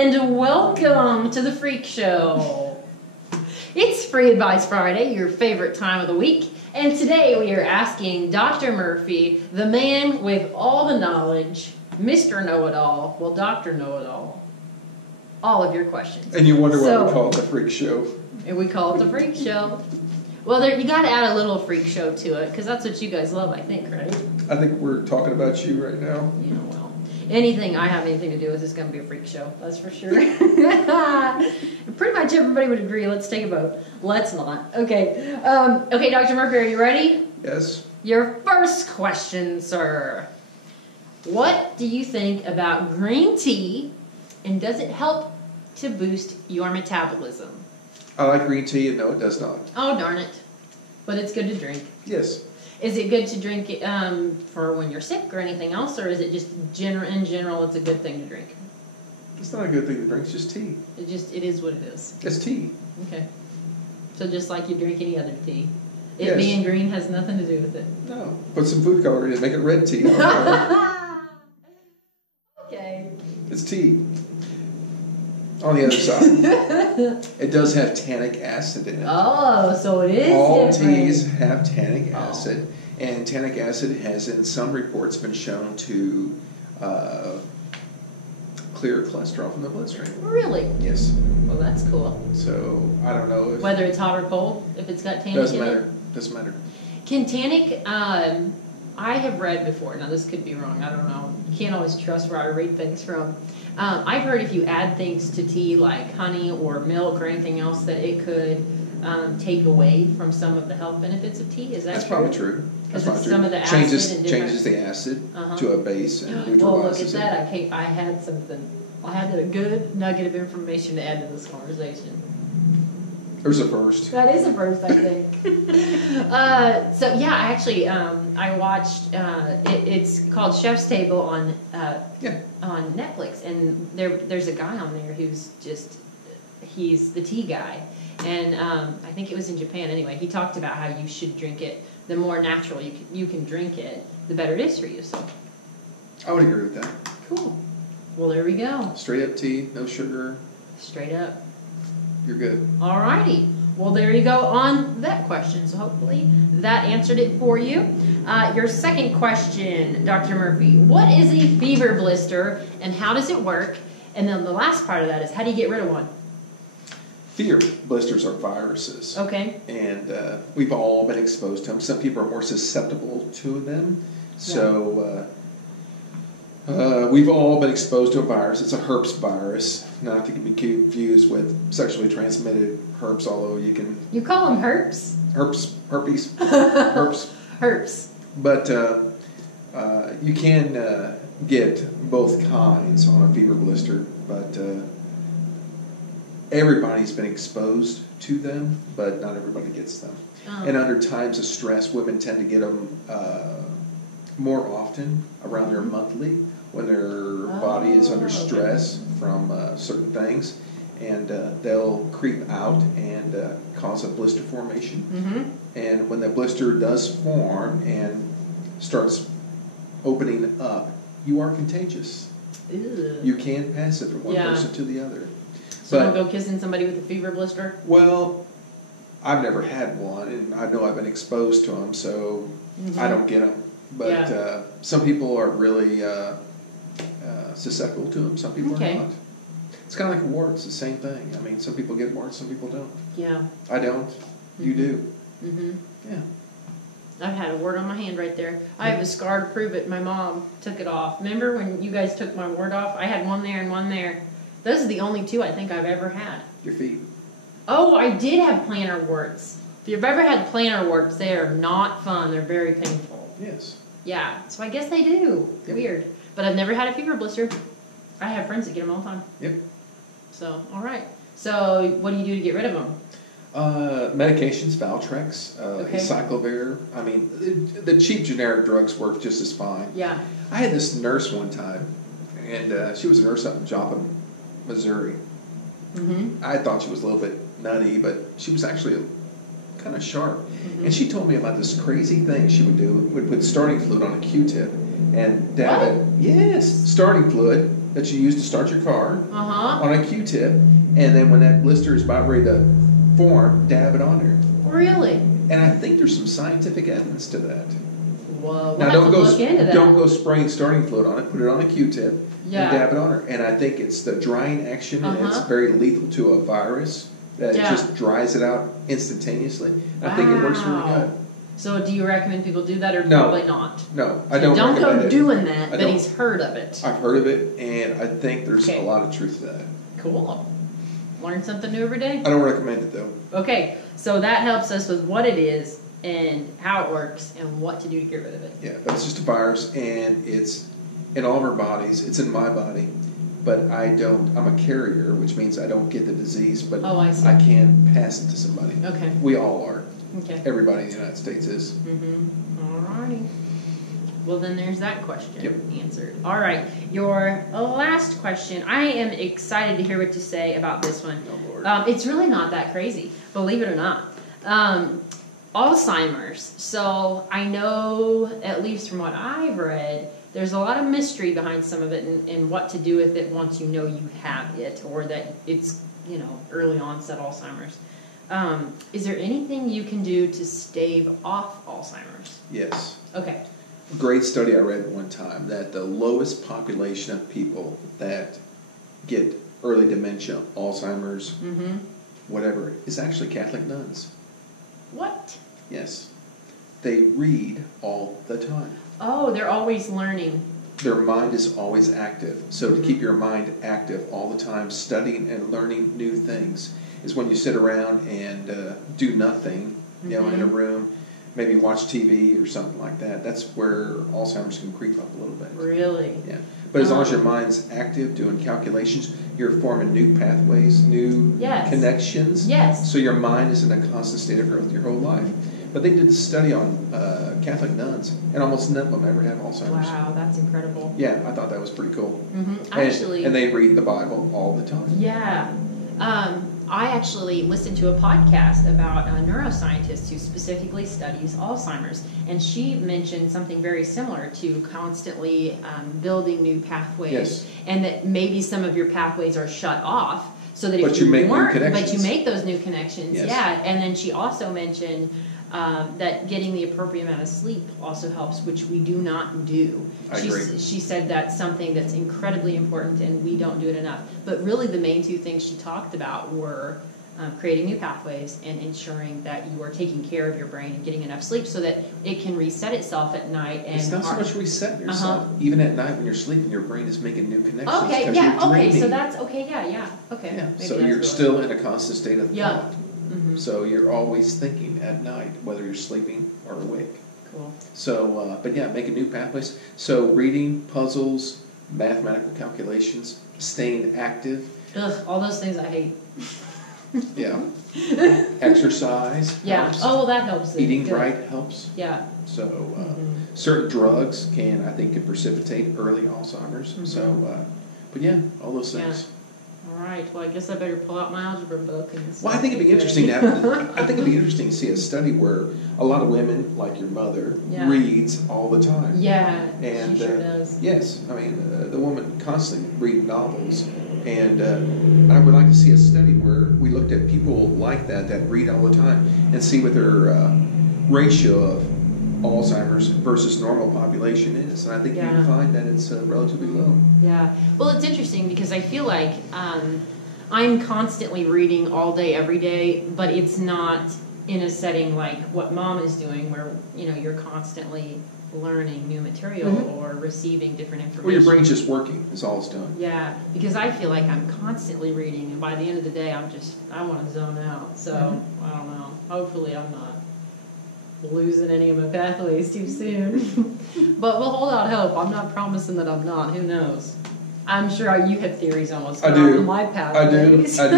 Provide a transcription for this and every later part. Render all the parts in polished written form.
and welcome to the Freak Show. It's Free Advice Friday, your favorite time of the week, and today we are asking Dr. Murphy, the man with all the knowledge, Mr. Know-It-All, well, Dr. Know-It-All, all of your questions. And you wonder why we call it the Freak Show. And we call it the Freak Show. Well, you got to add a little freak show to it, because that's what you guys love, I think, right? I think we're talking about you right now. Yeah, well, anything I have anything to do with is going to be a freak show, that's for sure. Pretty much everybody would agree. Let's take a vote. Let's not. Okay. Okay, Dr. Murphy, are you ready? Yes. Your first question, sir. What do you think about green tea, and does it help to boost your metabolism? I like green tea, and no, it does not. Oh, darn it. But it's good to drink. Yes. Is it good to drink for when you're sick or anything else, or is it just in general it's a good thing to drink? It's not a good thing to drink, it's just tea. It is what it is. It's tea. Okay. So just like you drink any other tea. It Yes. being green has nothing to do with it. No. Put some food coloring in it, make it red tea. Okay. It's tea. On the other side, it does have tannic acid in it. Oh, so it is All different. teas have tannic acid, and tannic acid has, in some reports, been shown to clear cholesterol from the bloodstream. Really? Yes. Well, that's cool. So I don't know if Whether it's hot or cold, if it's got tannic doesn't in matter. it? Doesn't matter. Can tannic, I have read before, now this could be wrong, I don't know. You can't always trust where I read things from. I've heard if you add things to tea like honey or milk or anything else that it could take away from some of the health benefits of tea. Is that That's true? probably true. That's probably true. Some of the acid changes and different... changes the acid to a base and neutralizes Well, look at it. that. I had something. I had a good nugget of information to add to this conversation. There's a first. That is a first, I think. So yeah, actually, I watched. It's called Chef's Table on Netflix, and there's a guy on there who's he's the tea guy, and I think it was in Japan anyway. He talked about how you should drink it. The more natural you can drink it, the better it is for you. So I would agree with that. cool. Well, there we go. Straight up tea, no sugar. Straight up. You're good. Alrighty. Well, there you go on that question. So hopefully that answered it for you. Your second question, Dr. Murphy. What is a fever blister and how does it work? And then the last part of that is how do you get rid of one? Fever blisters are viruses. Okay. And we've all been exposed to them. Some people are more susceptible to them. So we've all been exposed to a virus. It's a herpes virus, not to be confused with sexually transmitted herpes, although you can... You call them herpes? Herpes. Herpes. Herpes. But you can get both kinds on a fever blister, but everybody's been exposed to them, but not everybody gets them. Oh. And under times of stress, women tend to get them more often around their monthly, when their body is under stress from certain things, and they'll creep out and cause a blister formation. Mm-hmm. And when that blister does form and starts opening up, you are contagious. Ew. You can pass it from one person to the other. So don't go kissing somebody with a fever blister? Well, I've never had one, and I know I've been exposed to them, so I don't get them. But some people are really susceptible to them. Some people are not. It's kind of like warts, the same thing. I mean, some people get warts, some people don't. Yeah. I don't. You do. Mm-hmm. Yeah. I've had a wart on my hand right there. I have a scar to prove it. My mom took it off. Remember when you guys took my wart off? I had one there and one there. Those are the only two I think I've ever had. Your feet. Oh, I did have plantar warts. If you've ever had plantar warts, they are not fun. They're very painful. Yes. Yeah, so I guess they do. Yep. Weird. But I've never had a fever blister. I have friends that get them all the time. Yep. So, all right. So, what do you do to get rid of them? Medications, Valtrex, Cyclovir. I mean, the cheap generic drugs work just as fine. Yeah. I had this nurse one time, and she was a nurse up in Joplin, Missouri. Mm-hmm. I thought she was a little bit nutty, but she was actually kind of sharp. Mm-hmm. And she told me about this crazy thing she would do. Would put starting fluid on a Q-tip and dab it. Yes, starting fluid. that you use to start your car Uh-huh. on a Q-tip, and then when that blister is about ready to form, dab it on there. Really? And I think there's some scientific evidence to that. Whoa. Now We'll have to look into that. don't go spraying starting fluid on it. Put it on a Q-tip and Yeah. dab it on her. And I think it's the drying action, and it's very lethal to a virus that it just dries it out instantaneously. I think it works really good. So do you recommend people do that, or No. probably not? No, I So don't don't recommend go it. doing that, I but don't. he's heard of it. I've heard of it, and I think there's Okay. a lot of truth to that. Cool. Learn something new every day? I don't recommend it, though. Okay, so that helps us with what it is and how it works and what to do to get rid of it. Yeah, but it's just a virus, and it's in all of our bodies. It's in my body, but I'm a carrier, which means I don't get the disease, but I see. I can pass it to somebody. Okay. We all are. Okay. Everybody in the United States is. Alrighty. Well, then there's that question Yep. answered. All right. Your last question. I am excited to hear what you say about this one. Oh, Lord. It's really not that crazy, believe it or not. Alzheimer's. So I know, at least from what I've read, there's a lot of mystery behind some of it and what to do with it once you know you have it, or that it's, early onset Alzheimer's. Is there anything you can do to stave off Alzheimer's? Yes. Okay. A great study I read one time that the lowest population of people that get early dementia, Alzheimer's, whatever, is actually Catholic nuns. What? Yes. They read all the time. Oh, they're always learning. Their mind is always active. So to keep your mind active all the time, studying and learning new things, is when you sit around and do nothing, in a room, maybe watch TV or something like that. That's where Alzheimer's can creep up a little bit. Really? Yeah. But as long as your mind's active, doing calculations, you're forming new pathways, new connections. Yes. So your mind is in a constant state of growth your whole life. But they did a study on Catholic nuns, and almost none of them ever have Alzheimer's. Wow, that's incredible. Yeah, I thought that was pretty cool. Actually, and they read the Bible all the time. Yeah. I actually listened to a podcast about a neuroscientist who specifically studies Alzheimer's, and she mentioned something very similar to constantly building new pathways, and that maybe some of your pathways are shut off, so that if you make new connections. But you make those new connections, And then she also mentioned that getting the appropriate amount of sleep also helps, which we do not do. I agree. She said that's something that's incredibly important, and we don't do it enough. But really the main two things she talked about were creating new pathways and ensuring that you are taking care of your brain and getting enough sleep so that it can reset itself at night. And it's not so much resetting yourself. Even at night when you're sleeping, your brain is making new connections. Okay, so that's, okay. Yeah, so you're still in a constant state of thought. So you're always thinking at night, whether you're sleeping or awake. Cool. So, but yeah, making new pathways. So reading, puzzles, mathematical calculations, staying active. Ugh, all those things I hate. Yeah. Exercise. Yeah. Helps. Oh, well, that helps. Eating right helps. Yeah. So certain drugs can precipitate early Alzheimer's. So, but yeah, all those things. Yeah. All right. Well, I guess I better pull out my algebra book. Well, I think it'd be interesting to have. I think it'd be interesting to see a study where a lot of women, like your mother, reads all the time. Yeah, and she sure does. Yes, I mean the woman constantly read novels, and I would like to see a study where we looked at people like that read all the time and see what their ratio of Alzheimer's versus normal population is, and I think you can find that it's relatively low. Yeah. Well, it's interesting because I feel like I'm constantly reading all day, every day, but it's not in a setting like what Mom is doing, where you're constantly learning new material or receiving different information. Well, your brain's just working. Is all it's doing. Yeah, because I feel like I'm constantly reading, and by the end of the day, I want to zone out. So I don't know. Hopefully, I'm not losing any of my pathways too soon. But we'll hold out hope. I'm not promising that I'm not. Who knows? I'm sure you have theories on what's going on in my pathways. I do.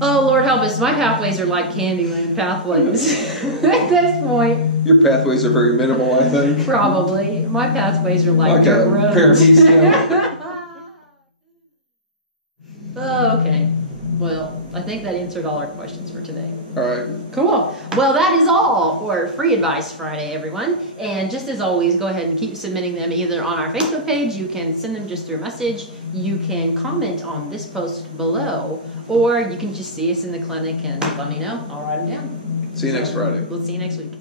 Oh, Lord help us. My pathways are like Candyland pathways at this point. Your pathways are very minimal, I think. Probably. My pathways are like dirt roads. Oh, okay. Well, I think that answered all our questions for today. All right. Cool. Well, that is all for Free Advice Friday, everyone. And just as always, go ahead and keep submitting them either on our Facebook page. You can send them just through a message. You can comment on this post below. Or you can just see us in the clinic and let me know. I'll write them down. See you next Friday. We'll see you next week.